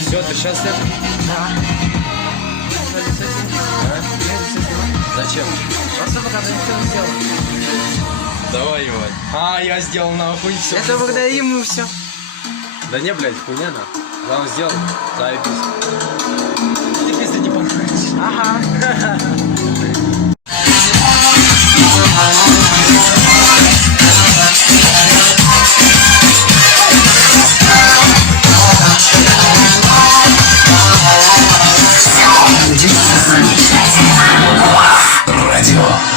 Все, ты счастлив? Да. Зачем? Просто пока ты ничего не сделал. Давай, Иван. А, я сделал нахуй все. Это благодаря ему все. Да не, блядь, хуйня на. Главное сделал. Заебись. Ты пизды не понравились. Ага. Радио.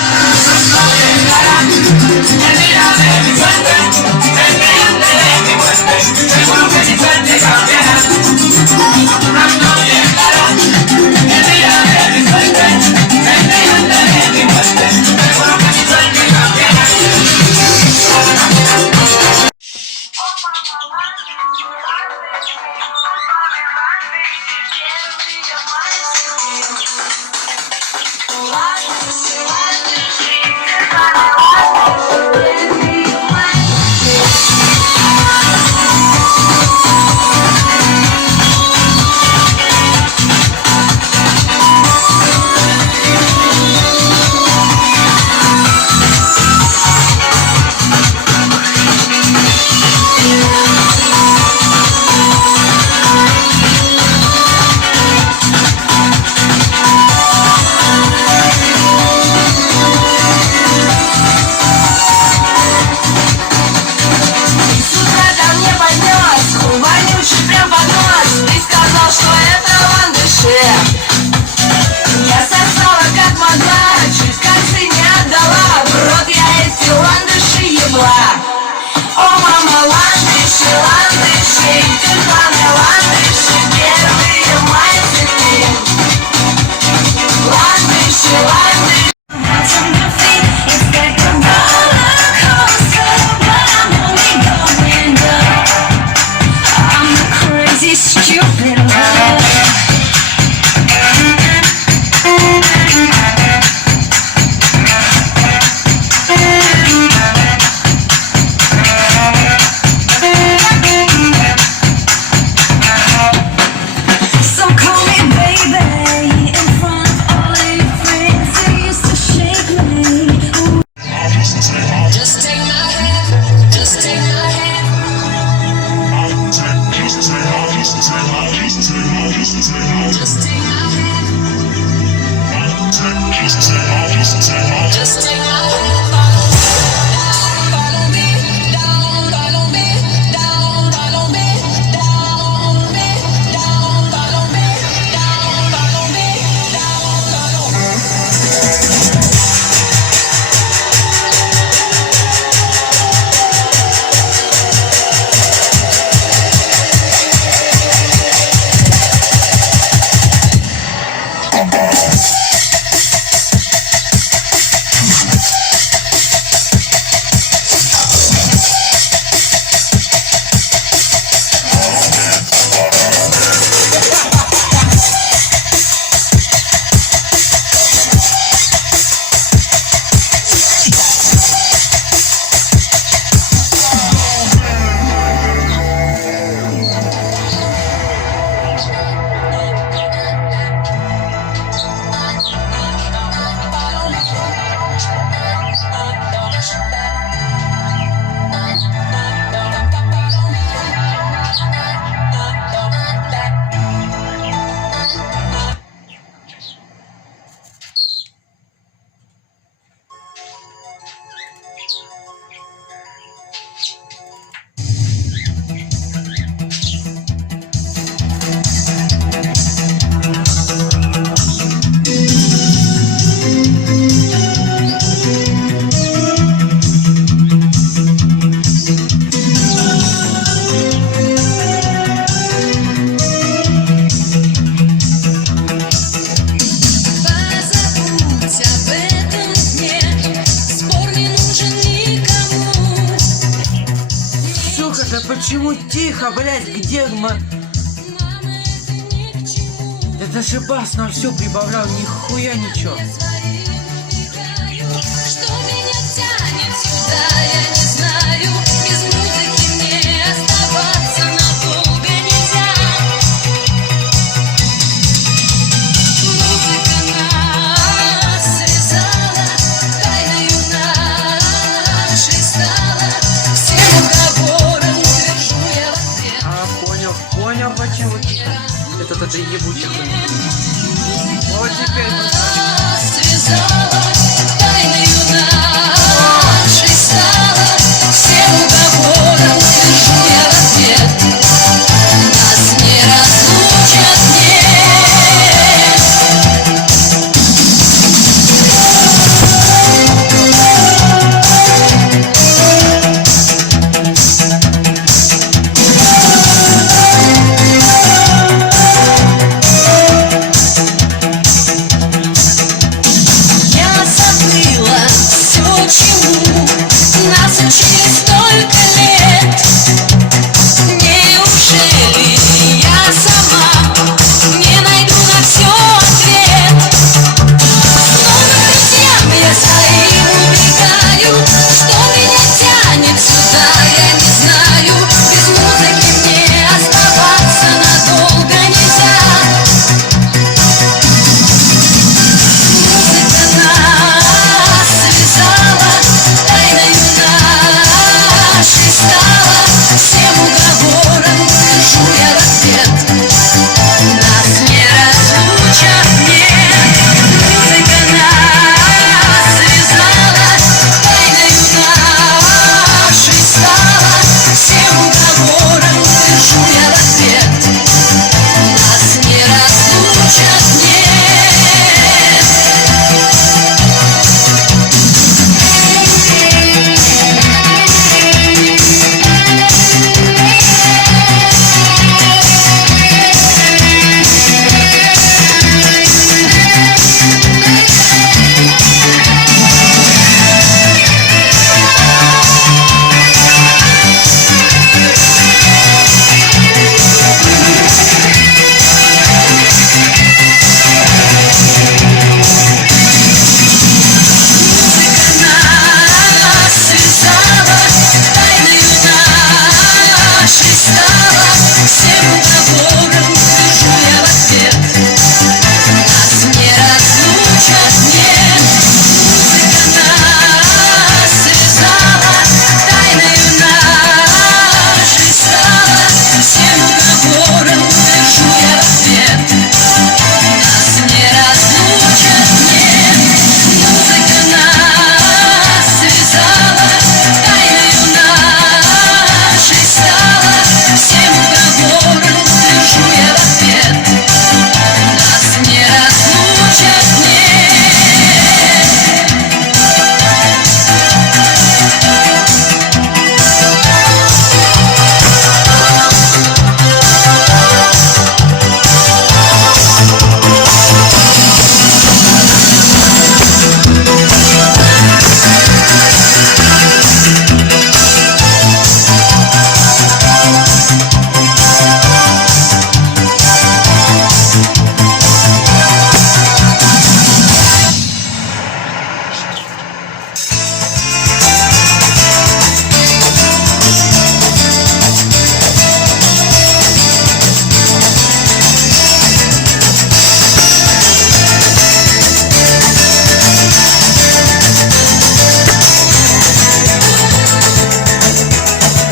Андрюха, да почему тихо, блядь, где Это же бас на все прибавлял, нихуя ничего. Что меня тянет сюда, я не знаю. Без музыки мне оставаться надолго нельзя. Музыка нас связала, тайною нашей стала. Всем уговором утвержу я в ответ. Понял, почему тихо. Это ебучий хуйня. Вот теперь Связала, тайною нашей стала. Всем уговором утвержу я в ответ. Нас не разлучат, я забыла все, чему нас учили столько лет. Неужели я сама не найду на все ответ? Снова к друзьям я своим убегаю. Что меня тянет сюда, я не знаю. Без музыки мне оставаться надолго нельзя. Музыка нас связала, тайною нашей стала. Всем уговором утвержу я в ответ. Нас не разлучат, нет. Музыка нас связала, тайною нашей стала. Всем уговором утвержу я в ответ. Нас не разлучат, нет. Нас связала, тайною нашей стала. Всем уговором утвержу я в ответ. Нас не разлучат, нет. Музыка нас связала, тайною нашей стала. Всем уговором утвержу я в ответ. Нас не разлучат, нет. Музыка нас связала, тайною нашей стала. Всем уговором утвержу я в ответ. Нас не разлучат, нет.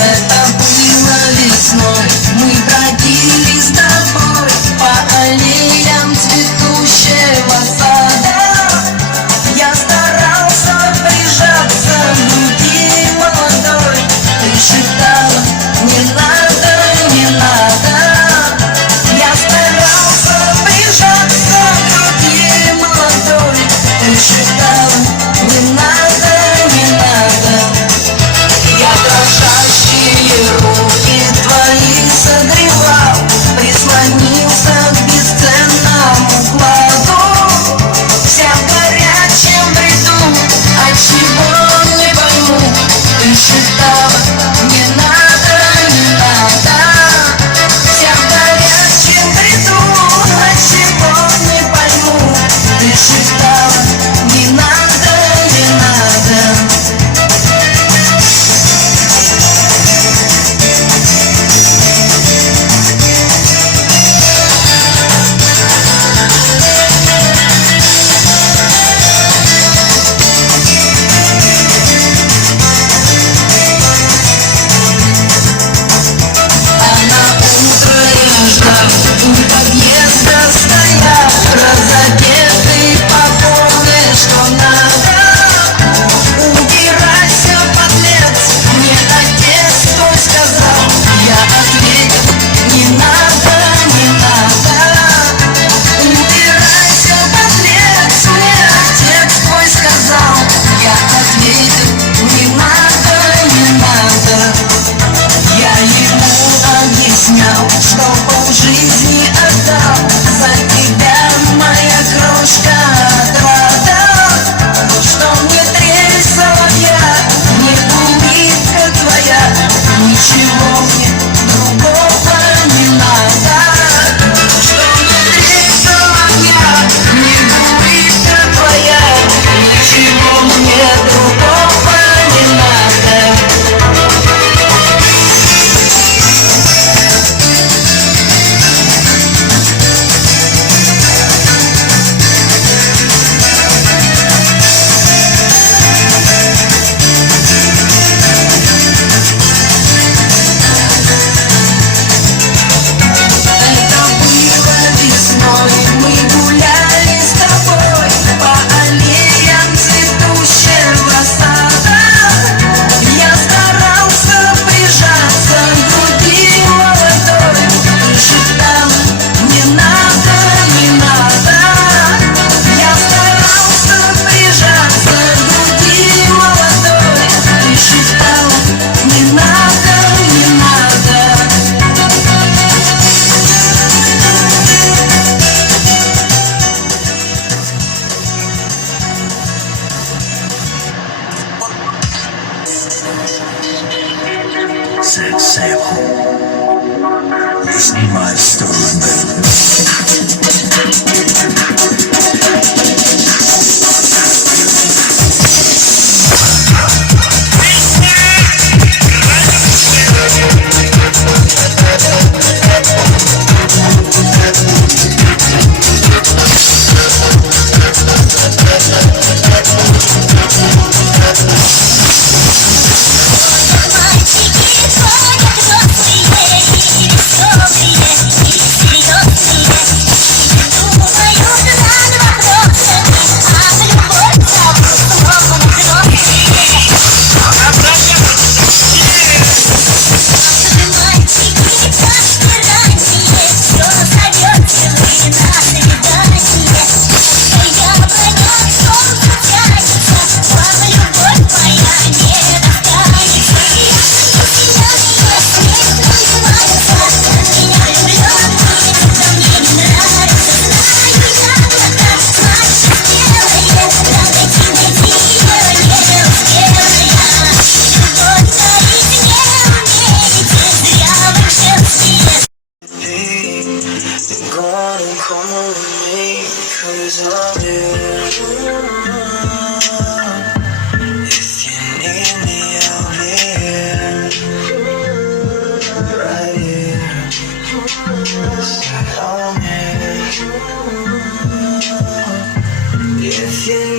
Это было весной, мы бродили с тобой по аллеям цветущего сада. Я старался прижаться к груди молодой. Ты шептала: не надо, не надо. Я старался прижаться к груди молодой. Ты шептала: не надо, не надо. Я дрожащие руки твои If you